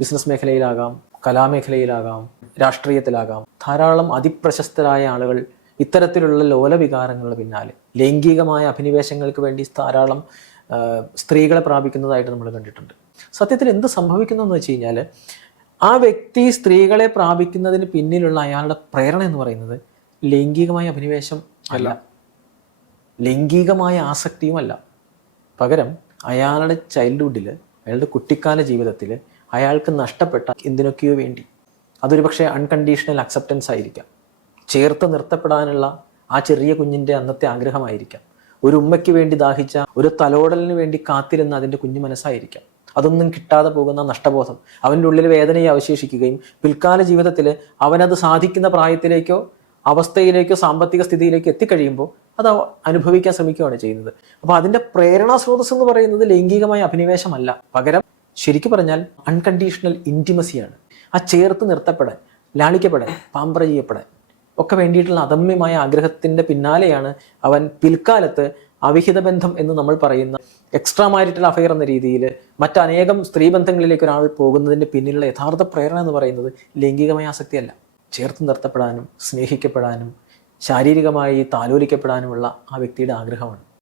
Business മേഖലയിലാകാം, കലാമേഖലയിലാകാം, രാഷ്ട്രീയത്തിലാകാം, ധാരാളം അതിപ്രശസ്തരായ ആളുകൾ ഇത്തരത്തിലുള്ള ലോലവികാരങ്ങളുടെ പിന്നാലെ ലൈംഗികമായ അഭിനിവേശങ്ങൾക്ക് വേണ്ടി ധാരാളം സ്ത്രീകളെ പ്രാപിക്കുന്നതായിട്ട് നമ്മൾ കണ്ടിട്ടുണ്ട്. സത്യത്തിൽ എന്ത് സംഭവിക്കുന്നു എന്ന് വെച്ച് കഴിഞ്ഞാൽ, ആ വ്യക്തി സ്ത്രീകളെ പ്രാപിക്കുന്നതിന് പിന്നിലുള്ള അയാളുടെ പ്രേരണ എന്ന് പറയുന്നത് ലൈംഗികമായ അഭിനിവേശം അല്ല, ലൈംഗികമായ ആസക്തിയുമല്ല. പകരം അയാളുടെ ചൈൽഡ്ഹുഡിൽ, അയാളുടെ കുട്ടിക്കാല ജീവിതത്തിൽ അയാൾക്ക് നഷ്ടപ്പെട്ട എന്തിനൊക്കെയോ വേണ്ടി, അതൊരു പക്ഷേ അൺകണ്ടീഷണൽ അക്സെപ്റ്റൻസ് ആയിരിക്കാം, ചേർത്ത് നിർത്തപ്പെടാനുള്ള ആ ചെറിയ കുഞ്ഞിൻ്റെ അന്നത്തെ ആഗ്രഹമായിരിക്കാം, ഒരു ഉമ്മയ്ക്ക് വേണ്ടി ദാഹിച്ച, ഒരു തലോടലിന് വേണ്ടി കാത്തിരുന്ന അതിൻ്റെ കുഞ്ഞു മനസ്സായിരിക്കാം. അതൊന്നും കിട്ടാതെ പോകുന്ന നഷ്ടബോധം അവൻ്റെ ഉള്ളിൽ വേദനയെ അവശേഷിക്കുകയും പിൽക്കാല ജീവിതത്തിൽ അവനത് സാധിക്കുന്ന പ്രായത്തിലേക്കോ അവസ്ഥയിലേക്കോ സാമ്പത്തിക സ്ഥിതിയിലേക്കോ എത്തിക്കഴിയുമ്പോൾ അത് അനുഭവിക്കാൻ ശ്രമിക്കുകയാണ് ചെയ്യുന്നത്. അപ്പോൾ അതിൻ്റെ പ്രേരണാ സ്രോതസ് എന്ന് പറയുന്നത് ലൈംഗികമായ അഭിനിവേശമല്ല, പകരം ശരിക്കു പറഞ്ഞാൽ അൺകണ്ടീഷണൽ ഇൻറ്റിമസിയാണ്. ആ ചേർത്ത് നിർത്തപ്പെടാൻ, ലാളിക്കപ്പെടാൻ, പാമ്പർ ചെയ്യപ്പെടാൻ ഒക്കെ വേണ്ടിയിട്ടുള്ള അദമ്യമായ ആഗ്രഹത്തിൻ്റെ പിന്നാലെയാണ് അവൻ പിൽക്കാലത്ത് അവിഹിത ബന്ധം എന്ന് നമ്മൾ പറയുന്ന എക്സ്ട്രാ മാരിറ്റൽ അഫെയർ എന്ന രീതിയിൽ മറ്റനേകം സ്ത്രീബന്ധങ്ങളിലേക്ക് ഒരാൾ പോകുന്നതിൻ്റെ പിന്നിലുള്ള യഥാർത്ഥ പ്രേരണ എന്ന് പറയുന്നത് ലൈംഗികമായ ആസക്തിയല്ല, ചേർത്ത് നിർത്തപ്പെടാനും സ്നേഹിക്കപ്പെടാനും ശാരീരികമായി താലോലിക്കപ്പെടാനുമുള്ള ആ വ്യക്തിയുടെ ആഗ്രഹമാണ്.